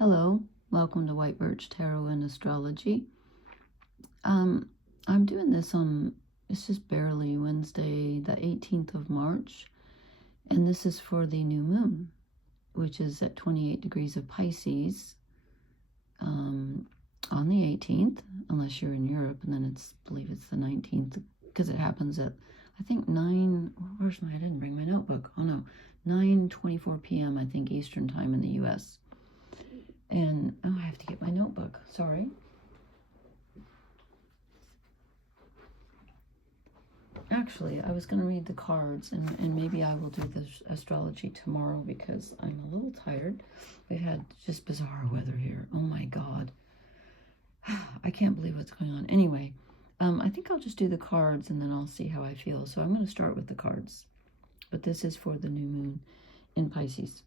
Hello, welcome to White Birch Tarot and Astrology. I'm doing this on, it's just barely Wednesday, the 18th of March, and this is for the new moon, which is at 28 degrees of Pisces on the 18th, unless you're in Europe, and then I believe it's the 19th, because it happens at, I think I didn't bring my notebook. Oh no, 9:24 p.m. I think Eastern time in the U.S. And, I have to get my notebook. Sorry. Actually, I was going to read the cards, and maybe I will do the astrology tomorrow because I'm a little tired. We've had just bizarre weather here. Oh my God. I can't believe what's going on. Anyway, I think I'll just do the cards and then I'll see how I feel. So I'm going to start with the cards. But this is for the new moon in Pisces.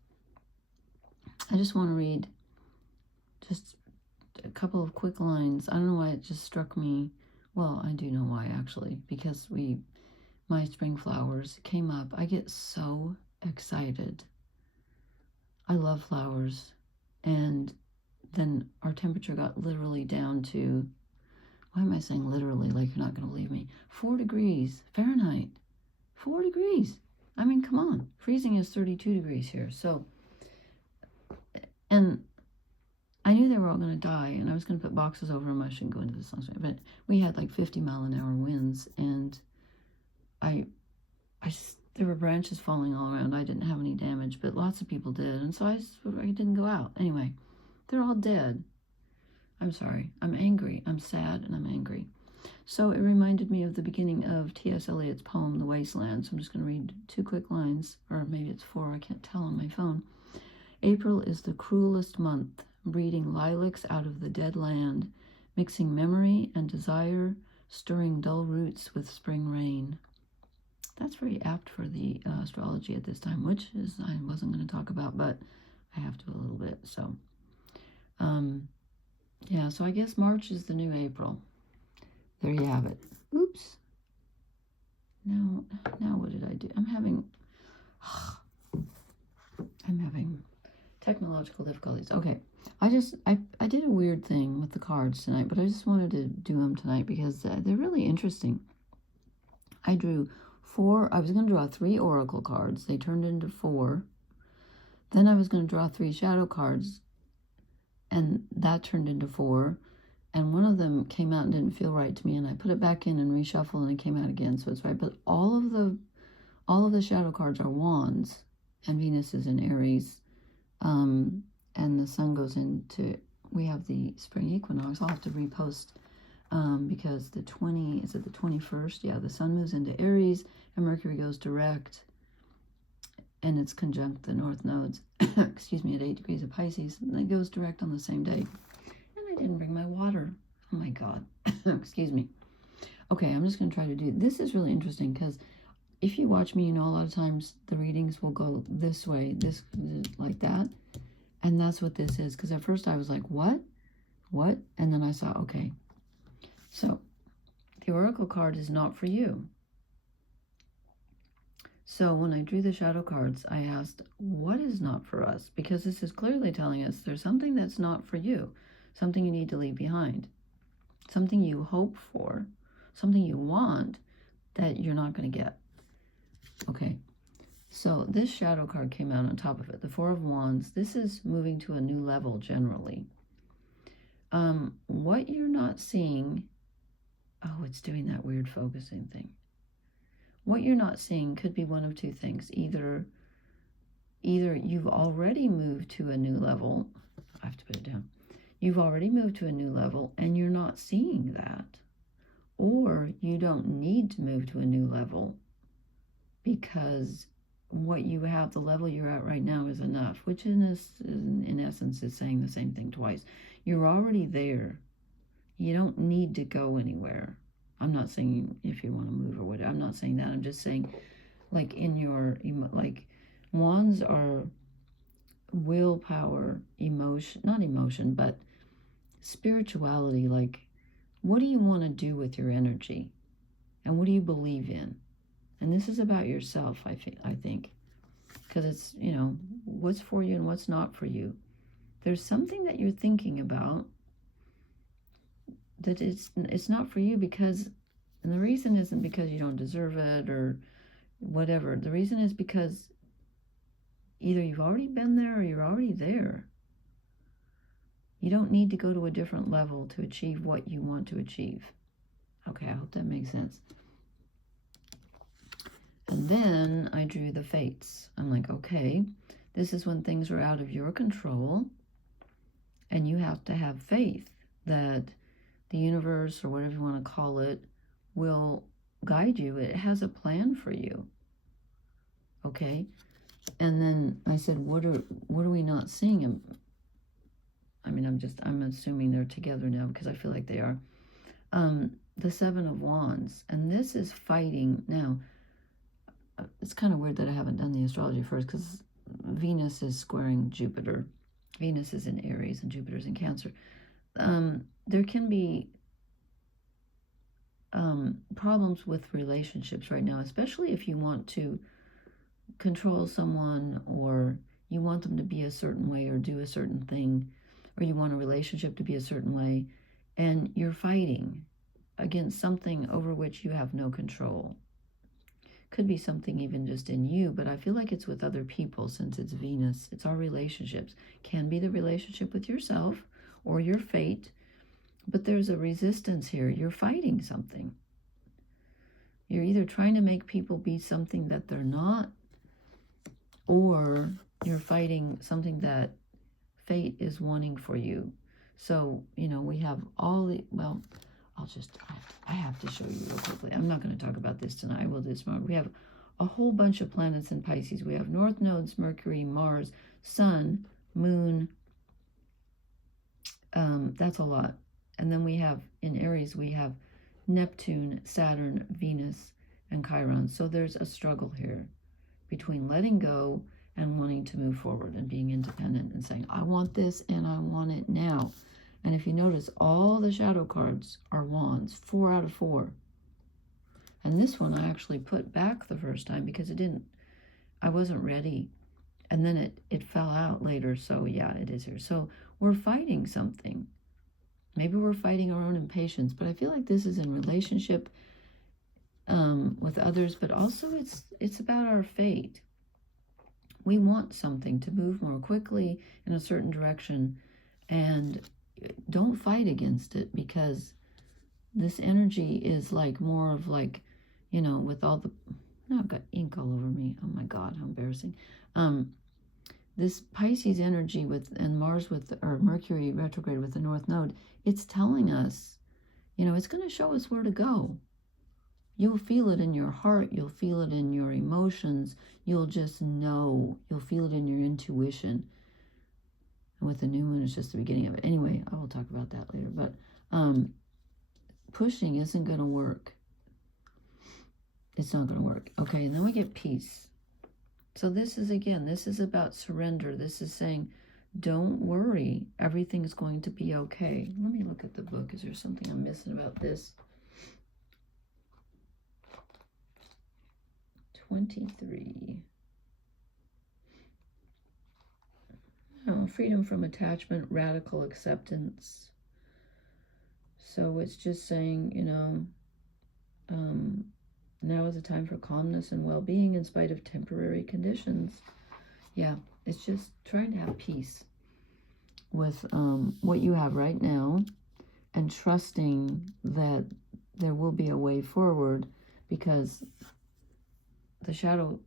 I just want to read just a couple of quick lines. I don't know why it just struck me. Well, I do know why, actually, because my spring flowers came up. I get so excited. I love flowers. And then our temperature got literally down to, why am I saying literally like you're not going to believe me? 4 degrees Fahrenheit. 4 degrees. I mean, come on. Freezing is 32 degrees here. So, and I knew they were all going to die, and I was going to put boxes over them. I shouldn't go into this long story, but we had like 50-mile-an-hour winds, and there were branches falling all around. I didn't have any damage, but lots of people did, and so I didn't go out. Anyway, they're all dead. I'm sorry. I'm angry. I'm sad, and I'm angry. So it reminded me of the beginning of T.S. Eliot's poem, The Wasteland. So I'm just going to read 2 quick lines, or maybe it's 4. I can't tell on my phone. April is the cruelest month, breeding lilacs out of the dead land, mixing memory and desire, stirring dull roots with spring rain. That's very apt for the astrology at this time, which is I wasn't going to talk about, but I have to a little bit. So, yeah, so I guess March is the new April. There you have it. Oops. Now what did I do? I'm having technological difficulties. Okay. I did a weird thing with the cards tonight, but I just wanted to do them tonight because they're really interesting. I drew 4. I was going to draw 3 oracle cards. They turned into 4. Then I was going to draw 3 shadow cards, and that turned into 4. And one of them came out and didn't feel right to me, and I put it back in and reshuffled, and it came out again, so it's right. But all of the shadow cards are wands, and Venus is in Aries, and the sun goes into. We have the spring equinox. I'll have to repost because is it the 21st? Yeah, the sun moves into Aries, and Mercury goes direct, and it's conjunct the north nodes. Excuse me, at 8 degrees of Pisces, and it goes direct on the same day. I didn't bring my water. Oh my God. Excuse me. Okay, I'm just going to try to do. This is really interesting because if you watch me, you know a lot of times the readings will go this way, this like that. And that's what this is. Because at first I was like, what? What? And then I saw, okay. So the oracle card is not for you. So when I drew the shadow cards, I asked, what is not for us? Because this is clearly telling us there's something that's not for you. Something you need to leave behind, something you hope for, something you want that you're not going to get. Okay, so this shadow card came out on top of it, the 4 of Wands. This is moving to a new level generally. What you're not seeing, oh, it's doing that weird focusing thing. What you're not seeing could be one of 2 things. Either you've already moved to a new level. I have to put it down. You've already moved to a new level and you're not seeing that. Or you don't need to move to a new level because what you have, the level you're at right now is enough, which in essence is saying the same thing twice. You're already there. You don't need to go anywhere. I'm not saying if you want to move or whatever. I'm not saying that. I'm just saying like in your, like wands are willpower, emotion, not emotion, but spirituality. Like, what do you want to do with your energy? And what do you believe in? And this is about yourself, I think. Because it's, what's for you and what's not for you. There's something that you're thinking about that it's not for you because, and the reason isn't because you don't deserve it or whatever. The reason is because either you've already been there or you're already there. You don't need to go to a different level to achieve what you want to achieve. Okay, I hope that makes sense. And then I drew the fates. I'm like, okay, this is when things are out of your control, and you have to have faith that the universe, or whatever you want to call it, will guide you. It has a plan for you. Okay? And then I said, what are we not seeing? I mean, I'm assuming they're together now because I feel like they are. The Seven of Wands. And this is fighting. Now, it's kind of weird that I haven't done the astrology first because Venus is squaring Jupiter. Venus is in Aries and Jupiter's in Cancer. There can be problems with relationships right now, especially if you want to control someone, or you want them to be a certain way or do a certain thing, or you want a relationship to be a certain way, and you're fighting against something over which you have no control. Could be something even just in you, but I feel like it's with other people since it's Venus. It's our relationships. Can be the relationship with yourself or your fate, but there's a resistance here. You're fighting something. You're either trying to make people be something that they're not, or you're fighting something that fate is wanting for you. So, we have all the, well, I have to show you real quickly. I'm not going to talk about this tonight. I will this tomorrow. We have a whole bunch of planets in Pisces. We have North Nodes, Mercury, Mars, Sun, Moon. That's a lot. And then we have, in Aries, we have Neptune, Saturn, Venus, and Chiron. So there's a struggle here between letting go and wanting to move forward and being independent and saying, I want this and I want it now. And if you notice, all the shadow cards are wands, 4 out of 4. And this one I actually put back the first time because I wasn't ready. And then it fell out later. So yeah, it is here. So we're fighting something. Maybe we're fighting our own impatience, but I feel like this is in relationship with others, but also it's about our fate. We want something to move more quickly in a certain direction, and don't fight against it, because this energy is like more of like, with all the, no, I've got ink all over me. Oh my God, how embarrassing. This Pisces energy and Mars or Mercury retrograde with the North Node, it's telling us, it's going to show us where to go. You'll feel it in your heart. You'll feel it in your emotions. You'll just know. You'll feel it in your intuition. And with the new moon, it's just the beginning of it. Anyway, I will talk about that later. But pushing isn't going to work. It's not going to work. Okay, and then we get peace. So this is about surrender. This is saying, don't worry. Everything's going to be okay. Let me look at the book. Is there something I'm missing about this? 23. Oh, freedom from attachment, radical acceptance. So it's just saying, now is a time for calmness and well-being in spite of temporary conditions. Yeah, it's just trying to have peace with what you have right now, and trusting that there will be a way forward, because the shadow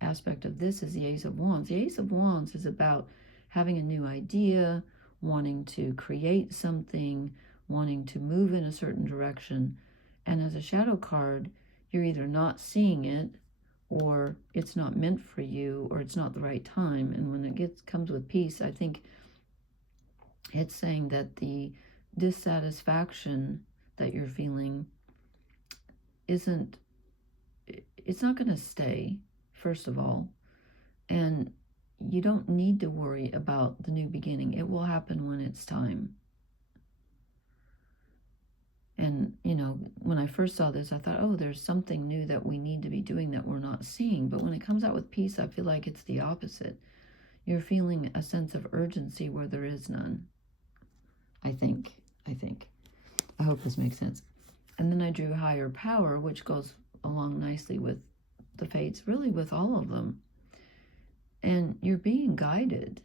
aspect of this is the Ace of Wands. The Ace of Wands is about having a new idea, wanting to create something, wanting to move in a certain direction. And as a shadow card, you're either not seeing it, or it's not meant for you, or it's not the right time. And when it comes with peace, I think it's saying that the dissatisfaction that you're feeling it's not going to stay, first of all. And you don't need to worry about the new beginning. It will happen when it's time. And, when I first saw this, I thought, oh, there's something new that we need to be doing that we're not seeing. But when it comes out with peace, I feel like it's the opposite. You're feeling a sense of urgency where there is none. I think. I hope this makes sense. And then I drew higher power, which goes along nicely with the fates, really with all of them. And you're being guided.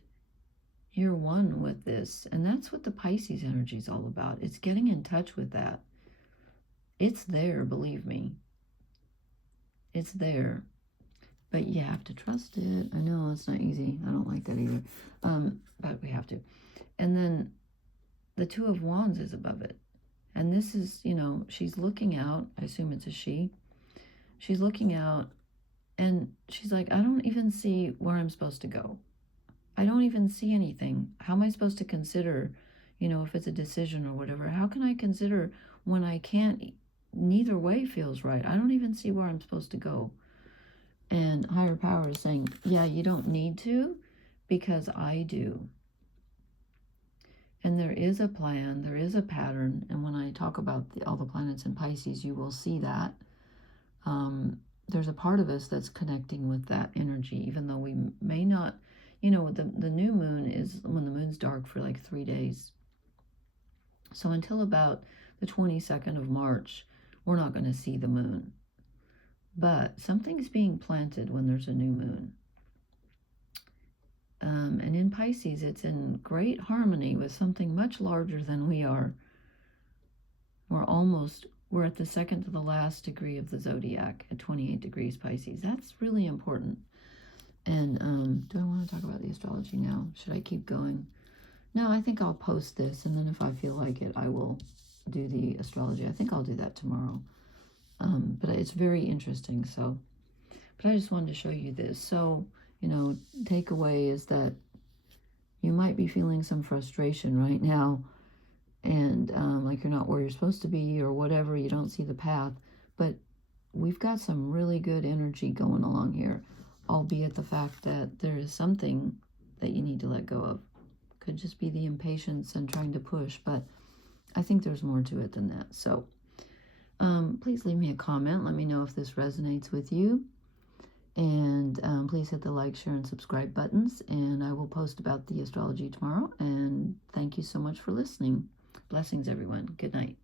You're one with this. And that's what the Pisces energy is all about. It's getting in touch with that. It's there, believe me. It's there. But you have to trust it. I know it's not easy. I don't like that either. But we have to. And then the Two of Wands is above it. And this is, you know, she's looking out. I assume it's a she. She's looking out and she's like, I don't even see where I'm supposed to go. I don't even see anything. How am I supposed to consider, you know, if it's a decision or whatever? How can I consider when I can't, neither way feels right? I don't even see where I'm supposed to go. And higher power is saying, yeah, you don't need to, because I do. And there is a plan, there is a pattern. And when I talk about all the planets in Pisces, you will see that. There's a part of us that's connecting with that energy, even though we may not, you know, the new moon is when the moon's dark for like 3 days. So until about the 22nd of March, we're not going to see the moon. But something's being planted when there's a new moon. And in Pisces, it's in great harmony with something much larger than we are. We're at the second to the last degree of the zodiac at 28 degrees Pisces. That's really important. And do I want to talk about the astrology now? Should I keep going? No, I think I'll post this. And then if I feel like it, I will do the astrology. I think I'll do that tomorrow. But it's very interesting. So, but I just wanted to show you this. So, you know, takeaway is that you might be feeling some frustration right now, and like you're not where you're supposed to be or whatever, you don't see the path, but we've got some really good energy going along here, albeit the fact that there is something that you need to let go of. Could just be the impatience and trying to push, but I think there's more to it than that. So please leave me a comment. Let me know if this resonates with you. And please hit the like, share, and subscribe buttons. And I will post about the astrology tomorrow. And thank you so much for listening. Blessings, everyone. Good night.